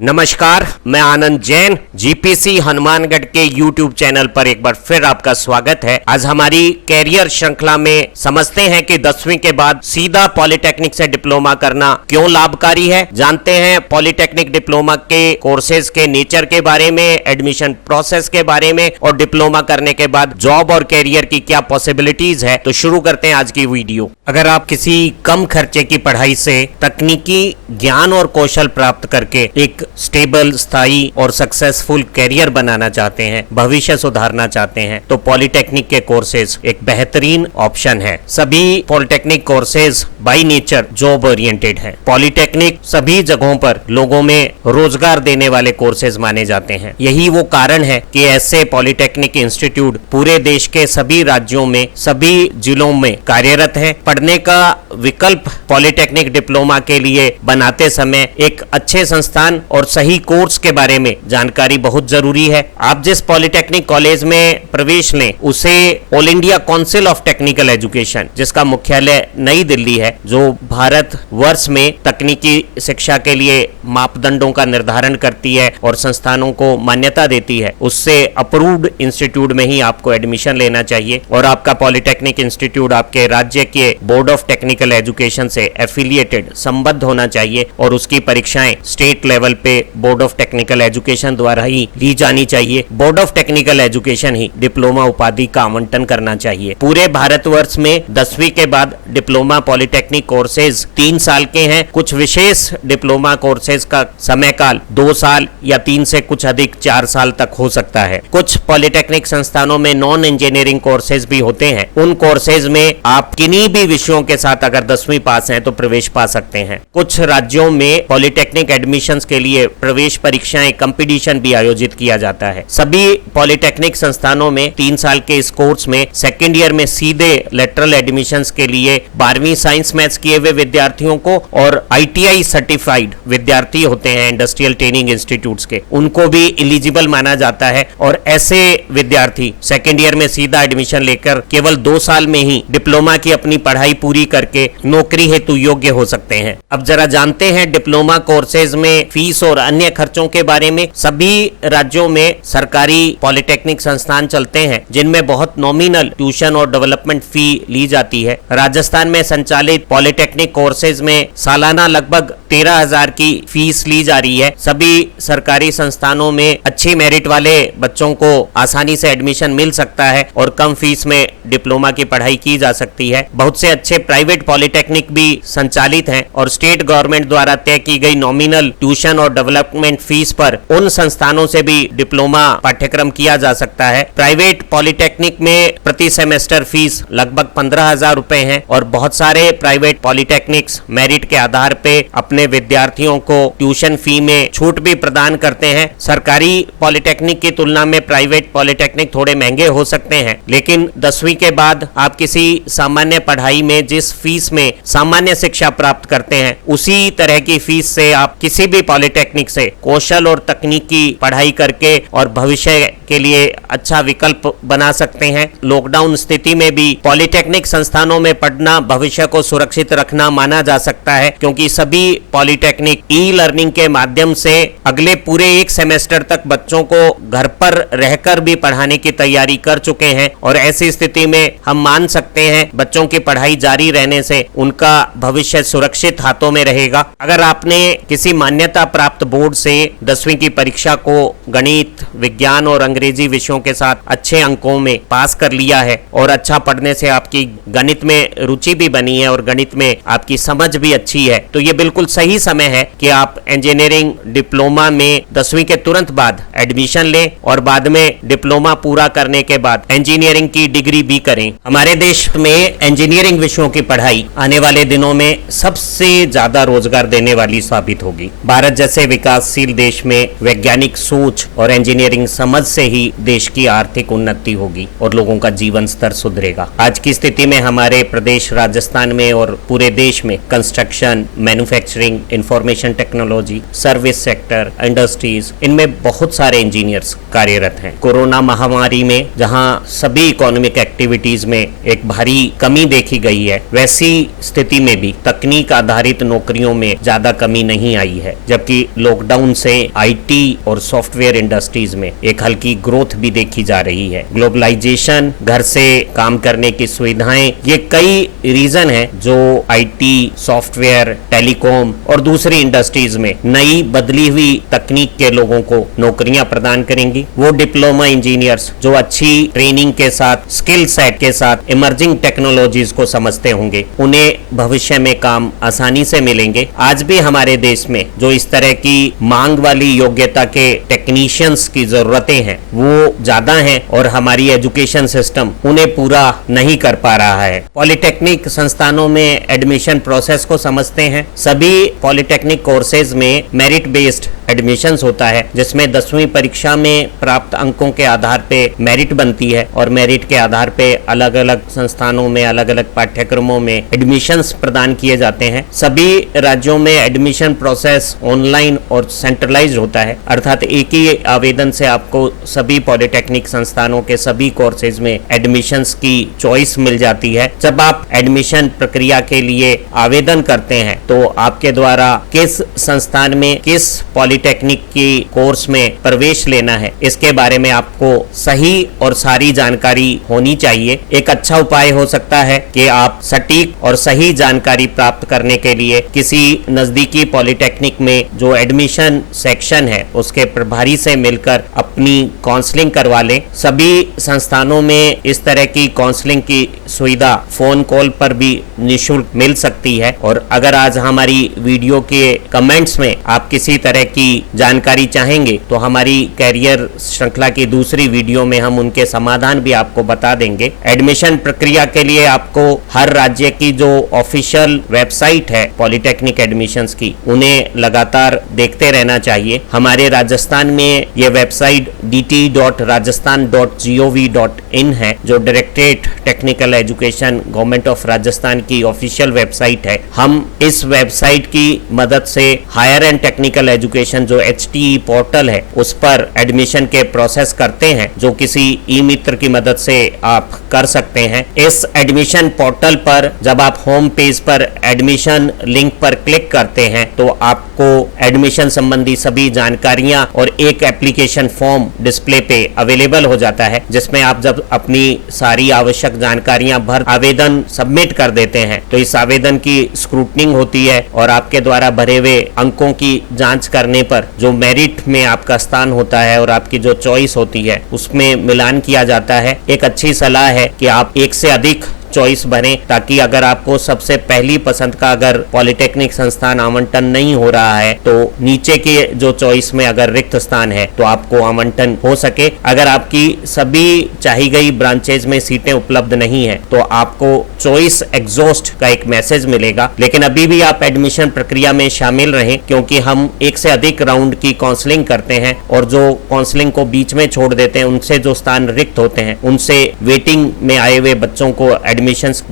नमस्कार, मैं आनंद जैन जीपीसी हनुमानगढ़ के यूट्यूब चैनल पर एक बार फिर आपका स्वागत है। आज हमारी कैरियर श्रृंखला में समझते हैं कि 10वीं के बाद सीधा पॉलिटेक्निक से डिप्लोमा करना क्यों लाभकारी है। जानते हैं पॉलिटेक्निक डिप्लोमा के कोर्सेज के नेचर के बारे में, एडमिशन प्रोसेस के बारे में और डिप्लोमा करने के बाद जॉब और कैरियर की क्या पॉसिबिलिटीज है। तो शुरू करते हैं आज की वीडियो। अगर आप किसी कम खर्चे की पढ़ाई से तकनीकी ज्ञान और कौशल प्राप्त करके एक स्टेबल, स्थायी और सक्सेसफुल कैरियर बनाना चाहते हैं, भविष्य सुधारना चाहते हैं, तो पॉलिटेक्निक के कोर्सेज एक बेहतरीन ऑप्शन है। सभी polytechnic courses by nature job oriented हैं। पॉलिटेक्निक सभी जगहों पर लोगों में रोजगार देने वाले कोर्सेज माने जाते हैं। यही वो कारण है कि ऐसे पॉलिटेक्निक इंस्टीट्यूट पूरे देश के सभी राज्यों में, सभी जिलों में कार्यरत है। पढ़ने का विकल्प पॉलिटेक्निक डिप्लोमा के लिए बनाते समय एक अच्छे संस्थान और सही कोर्स के बारे में जानकारी बहुत जरूरी है। आप जिस पॉलिटेक्निक कॉलेज में प्रवेश लें उसे all India council of technical education, जिसका मुख्यालय नई दिल्ली है, जो भारत वर्ष में तकनीकी शिक्षा के लिए मापदंडों का निर्धारण करती है और संस्थानों को मान्यता देती है, उससे अप्रूव्ड इंस्टीट्यूट में ही आपको एडमिशन लेना चाहिए। और आपका पॉलिटेक्निक इंस्टीट्यूट आपके राज्य के बोर्ड ऑफ टेक्निकल एजुकेशन से एफिलिएटेड, संबद्ध होना चाहिए और उसकी परीक्षाएं स्टेट लेवल पे बोर्ड ऑफ टेक्निकल एजुकेशन द्वारा ही ली जानी चाहिए। Board of technical education he diploma उपाधि का आवंटन करना चाहिए। पूरे भारतवर्ष में 10वीं के बाद डिप्लोमा पॉलिटेक्निक कोर्सेज 3 साल के हैं। कुछ विशेष डिप्लोमा कोर्सेज का समय काल 2 साल या 3 से कुछ अधिक 4 साल तक हो सकता है। कुछ पॉलिटेक्निक संस्थानों में नॉन इंजीनियरिंग कोर्सेज भी होते हैं। उन कोर्सेज में आप किन्हीं भी विषयों के साथ अगर 10वीं पास हैं तो प्रवेश पा सकते हैं। कुछ राज्यों में पॉलिटेक्निक एडमिशंस के लिए प्रवेश परीक्षाएं, कंपटीशन भी आयोजित किया जाता है। सभी पॉलिटेक्निक संस्थानों में 3 साल के इस कोर्स में सेकेंड ईयर में सीधे लेटरल एडमिशंस के लिए 12वीं साइंस मैथ्स किए हुए विद्यार्थियों को और ITI सर्टिफाइड विद्यार्थी होते हैं इंडस्ट्रियल ट्रेनिंग इंस्टीट्यूट्स के, उनको भी एलिजिबल माना जाता है। और ऐसे विद्यार्थी सेकेंड ईयर में सीधा एडमिशन लेकर केवल 2 साल में ही डिप्लोमा की अपनी पढ़ाई पूरी करके नौकरी हेतु योग्य हो सकते हैं। अब जरा जानते हैं डिप्लोमा कोर्सेज में फीस और अन्य खर्चों के बारे में। सभी राज्यों में सरकारी पॉलिटेक्निक संस्थान चलते हैं जिनमें बहुत नॉमिनल ट्यूशन और डेवलपमेंट फी ली जाती है। राजस्थान में संचालित पॉलिटेक्निक कोर्सेज में सालाना लगभग 13,000 की फीस ली जा रही है। सभी सरकारी संस्थानों में अच्छी मेरिट वाले बच्चों को आसानी से एडमिशन मिल सकता है और कम फीस में डिप्लोमा की पढ़ाई की जा सकती है। बहुत से अच्छे प्राइवेट पॉलिटेक्निक भी संचालित हैं और स्टेट गवर्नमेंट द्वारा तय की गई नॉमिनल ट्यूशन और डेवलपमेंट फीस पर उन संस्थानों से भी डिप्लोमा पाठ्यक्रम किया जा सकता है। प्राइवेट पॉलिटेक्निक में प्रति सेमेस्टर फीस लगभग 15,000 रुपए है और बहुत सारे प्राइवेट पॉलिटेक्निक्स मेरिट के आधार पे अपने विद्यार्थियों को ट्यूशन फी में छूट भी प्रदान करते हैं। सरकारी पॉलिटेक्निक की तुलना में प्राइवेट पॉलिटेक्निक थोड़े महंगे हो सकते हैं, लेकिन 10वीं के बाद आप किसी सामान्य पढ़ाई में जिस फीस में सामान्य शिक्षा प्राप्त करते हैं उसी तरह की फीस से आप किसी भी पॉलिटेक्निक से कौशल और तकनीकी पढ़ाई करके और भविष्य के लिए अच्छा विकल्प बना सकते हैं। लॉकडाउन स्थिति में भी पॉलिटेक्निक संस्थानों में पढ़ना भविष्य को सुरक्षित रखना माना जा सकता है, क्योंकि सभी पॉलिटेक्निक ई लर्निंग के माध्यम से अगले पूरे 1 सेमेस्टर तक बच्चों को घर पर रहकर भी पढ़ाने की तैयारी कर चुके हैं। और ऐसी स्थिति में हम मान सकते हैं बच्चों की पढ़ाई जारी रहने से उनका भविष्य सुरक्षित हाथों में रहेगा। अगर आपने किसी मान्यता प्राप्त बोर्ड से 10वीं की परीक्षा को गणित, विज्ञान और अंग्रेजी विषयों के साथ अच्छे अंकों में पास कर लिया है और अच्छा पढ़ने से आपकी गणित में रुचि भी बनी है और गणित में आपकी समझ भी अच्छी है, तो ये बिल्कुल सही समय है कि आप इंजीनियरिंग डिप्लोमा में 10वीं के तुरंत बाद एडमिशन लें और बाद में डिप्लोमा पूरा करने के बाद इंजीनियरिंग की डिग्री भी करें। हमारे देश में इंजीनियरिंग विषयों की पढ़ाई आने वाले दिनों में सबसे ज्यादा रोजगार देने वाली साबित होगी। भारत जैसे विकासशील देश में वैज्ञानिक सोच और इंजीनियरिंग समझ से ही देश की आर्थिक उन्नति होगी और लोगों का जीवन स्तर सुधरेगा। आज की स्थिति में हमारे प्रदेश राजस्थान में और पूरे देश में construction, manufacturing, information technology, service sector, industries, इनमें बहुत सारे इंजीनियर्स कार्यरत हैं। कोरोना महामारी में जहां सभी इकोनॉमिक एक्टिविटीज में एक भारी कमी देखी गई है, वैसी स्थिति में भी तकनीक आधारित नौकरियों में ज्यादा कमी नहीं आई है, जबकि लॉकडाउन से आईटी और सॉफ्टवेयर इंडस्ट्रीज में एक हल्की ग्रोथ भी देखी जा रही है। ग्लोबलाइजेशन, घर से काम करने की सुविधाएं, ये कई रीजन है जो आईटी, सॉफ्टवेयर, टेलीकॉम और दूसरी इंडस्ट्रीज में नई बदली हुई तकनीक के लोगों को नौकरियां प्रदान करेंगी। वो डिप्लोमा इंजीनियर्स जो अच्छी ट्रेनिंग के साथ, स्किल सेट के साथ इमर्जिंग टेक्नोलॉजीज को समझते होंगे, उन्हें भविष्य में काम आसानी से मिलेंगे। आज भी हमारे देश में जो इस तरह की मांग वाली योग्यता के टेक्नीशियंस की जरूरतें हैं वो ज्यादा हैं और हमारी एजुकेशन सिस्टम उन्हें पूरा नहीं कर पा रहा है। पॉलिटेक्निक संस्थानों में एडमिशन प्रोसेस को समझते हैं। सभी पॉलिटेक्निक कोर्सेज में मेरिट बेस्ड एडमिशंस होता है, जिसमें 10वीं परीक्षा में प्राप्त अंकों के आधार पे मेरिट बनती है और मेरिट के आधार पे अलग अलग संस्थानों में, अलग अलग पाठ्यक्रमों में एडमिशंस प्रदान किए जाते हैं। सभी राज्यों में एडमिशन प्रोसेस ऑनलाइन और सेंट्रलाइज्ड होता है, अर्थात एक ही आवेदन से आपको सभी पॉलिटेक्निक संस्थानों के सभी कोर्सेज में एडमिशंस की चॉइस मिल जाती है। जब आप एडमिशन प्रक्रिया के लिए आवेदन करते हैं तो आपके द्वारा किस संस्थान में, किस पॉलिटेक्निक की कोर्स में प्रवेश लेना है, इसके बारे में आपको सही और सारी जानकारी होनी चाहिए। एक अच्छा उपाय हो सकता है कि आप सटीक और सही जानकारी प्राप्त करने के लिए किसी नजदीकी पॉलिटेक्निक में जो एडमिशन सेक्शन है उसके प्रभारी से मिलकर अपनी काउंसलिंग करवा लें। सभी संस्थानों में इस तरह की काउंसलिंग की सुविधा फोन कॉल पर भी निःशुल्क मिल सकती है। और अगर आज हमारी वीडियो के कमेंट्स में आप किसी तरह की जानकारी चाहेंगे तो हमारी कैरियर श्रृंखला की दूसरी वीडियो में हम उनके समाधान भी आपको बता देंगे। एडमिशन प्रक्रिया के लिए आपको हर राज्य की जो ऑफिशियल वेबसाइट है पॉलिटेक्निक एडमिशंस की, उन्हें लगातार देखते रहना चाहिए। हमारे राजस्थान में ये वेबसाइट dt.rajasthan.gov.in है, जो directorate technical education government of Rajasthan की ऑफिशियल वेबसाइट है। हम इस वेबसाइट की मदद से हायर एंड टेक्निकल एजुकेशन जो HTE पोर्टल है उस पर एडमिशन के प्रोसेस करते हैं, जो किसी ई मित्र की मदद से आप कर सकते हैं। इस एडमिशन पोर्टल पर जब आप होम पेज पर एडमिशन लिंक पर क्लिक करते हैं तो आपको एडमिशन संबंधी सभी जानकारियां और एक एप्लीकेशन फॉर्म डिस्प्ले पे अवेलेबल हो जाता है, जिसमें आप जब अपनी सारी आवश्यक जानकारियां भर आवेदन सबमिट कर देते हैं तो इस आवेदन की स्क्रूटनिंग होती है और आपके द्वारा भरे हुए अंकों की जांच करने पर जो मेरिट में आपका स्थान होता है और आपकी जो चॉइस होती है उसमें मिलान किया जाता है। एक अच्छी सलाह है कि आप एक से अधिक चॉइस बने, ताकि अगर आपको सबसे पहली पसंद का अगर पॉलिटेक्निक संस्थान आवंटन नहीं हो रहा है तो नीचे के जो चॉइस में अगर रिक्त स्थान है तो आपको आवंटन हो सके। अगर आपकी सभी चाही गई ब्रांचेज में सीटें उपलब्ध नहीं है तो आपको चॉइस एग्जॉस्ट का एक मैसेज मिलेगा। लेकिन अभी भी आप एडमिशन प्रक्रिया में शामिल रहें, क्योंकि हम एक से अधिक राउंड की काउंसलिंग करते हैं और जो काउंसलिंग को बीच में छोड़ देते हैं उनसे जो स्थान रिक्त होते हैं उनसे वेटिंग में आए हुए बच्चों को एडमिशन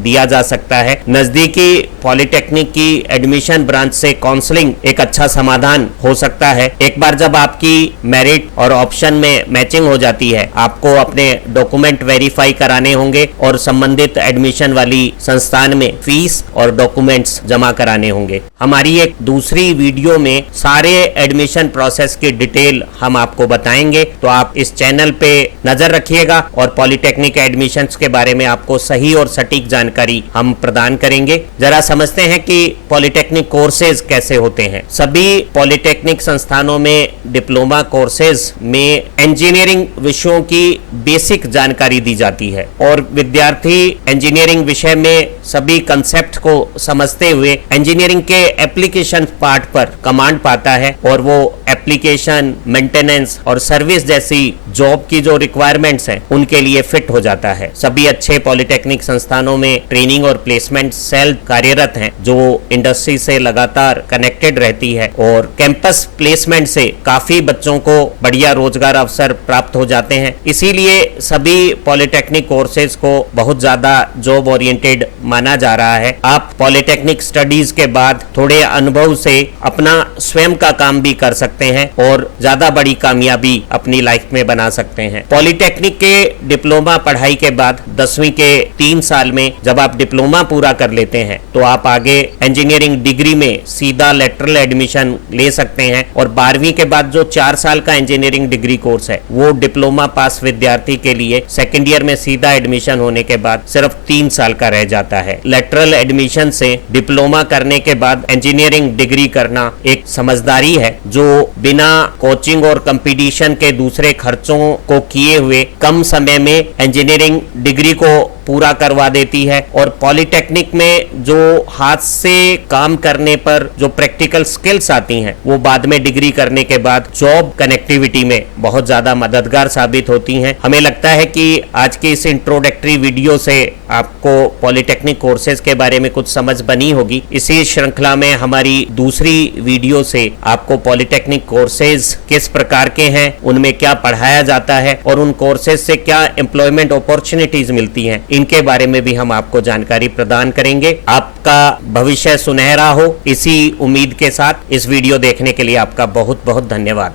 दिया जा सकता है। नजदीकी पॉलिटेक्निक की एडमिशन ब्रांच से काउंसलिंग एक अच्छा समाधान हो सकता है। एक बार जब आपकी मेरिट और ऑप्शन में मैचिंग हो जाती है, आपको अपने डॉक्यूमेंट वेरीफाई कराने होंगे और संबंधित एडमिशन वाली संस्थान में फीस और डॉक्यूमेंट्स जमा कराने होंगे। हमारी एक दूसरी वीडियो में सारे एडमिशन प्रोसेस की डिटेल हम आपको बताएंगे, तो आप इस चैनल पे नजर रखिएगा और पॉलिटेक्निक एडमिशंस के बारे में आपको सही और सटीक जानकारी हम प्रदान करेंगे। जरा समझते हैं कि पॉलिटेक्निक कोर्सेज कैसे होते हैं। सभी पॉलिटेक्निक संस्थानों में डिप्लोमा कोर्सेज में इंजीनियरिंग विषयों की बेसिक जानकारी दी जाती है और विद्यार्थी इंजीनियरिंग विषय में सभी कंसेप्ट को समझते हुए इंजीनियरिंग के एप्लीकेशन पार्ट पर कमांड पाता है और वो एप्लीकेशन, मेंटेनेंस और सर्विस जैसी जॉब की जो रिक्वायरमेंट्स हैं उनके लिए फिट हो जाता है। सभी अच्छे पॉलिटेक्निक संस्थानों में ट्रेनिंग और प्लेसमेंट सेल कार्यरत हैं जो इंडस्ट्री से लगातार कनेक्टेड रहती है और कैंपस प्लेसमेंट से काफी बच्चों को बढ़िया रोजगार अवसर प्राप्त हो जाते हैं। इसीलिए सभी पॉलिटेक्निक कोर्सेज को बहुत ज्यादा जॉब ओरिएंटेड माना जा रहा है। आप पॉलिटेक्निक स्टडीज के बाद थोड़े अनुभव से अपना स्वयं का काम भी कर सकते हैं और ज्यादा बड़ी कामयाबी अपनी लाइफ में बना सकते हैं। पॉलिटेक्निक के डिप्लोमा पढ़ाई के बाद 10वीं के 3 साल में जब आप डिप्लोमा पूरा कर लेते हैं तो आप आगे इंजीनियरिंग डिग्री में सीधा लेटरल एडमिशन ले सकते हैं और 12वीं के बाद जो 4 साल का इंजीनियरिंग डिग्री कोर्स है वो डिप्लोमा पास विद्यार्थी के लिए सेकेंड ईयर में सीधा एडमिशन होने के बाद सिर्फ 3 साल का रह जाता है। लेटरल एडमिशन से डिप्लोमा करने के बाद इंजीनियरिंग डिग्री करना एक समझदारी है जो बिना कोचिंग और कंपटीशन के दूसरे खर्चों को किए हुए कम समय में इंजीनियरिंग डिग्री को पूरा करवा देती है और पॉलिटेक्निक में जो हाथ से काम करने पर जो प्रैक्टिकल स्किल्स आती हैं वो बाद में डिग्री करने के बाद जॉब कनेक्टिविटी में बहुत ज्यादा मददगार साबित होती हैं। हमें लगता है कि आज की इस इंट्रोडक्टरी वीडियो से आपको पॉलिटेक्निक कोर्सेज के बारे में कुछ समझ बनी होगी। इसी श्रृंखला में हमारी दूसरी वीडियो से आपको पॉलिटेक्निक कोर्सेज किस प्रकार के हैं, उनमें क्या पढ़ाया जाता है और उन कोर्सेज से क्या एम्प्लॉयमेंट अपॉर्चुनिटीज मिलती हैं, इनके बारे में भी हम आपको जानकारी प्रदान करेंगे। आपका भविष्य सुनहरा हो, इसी उम्मीद के साथ इस वीडियो देखने के लिए आपका बहुत बहुत धन्यवाद।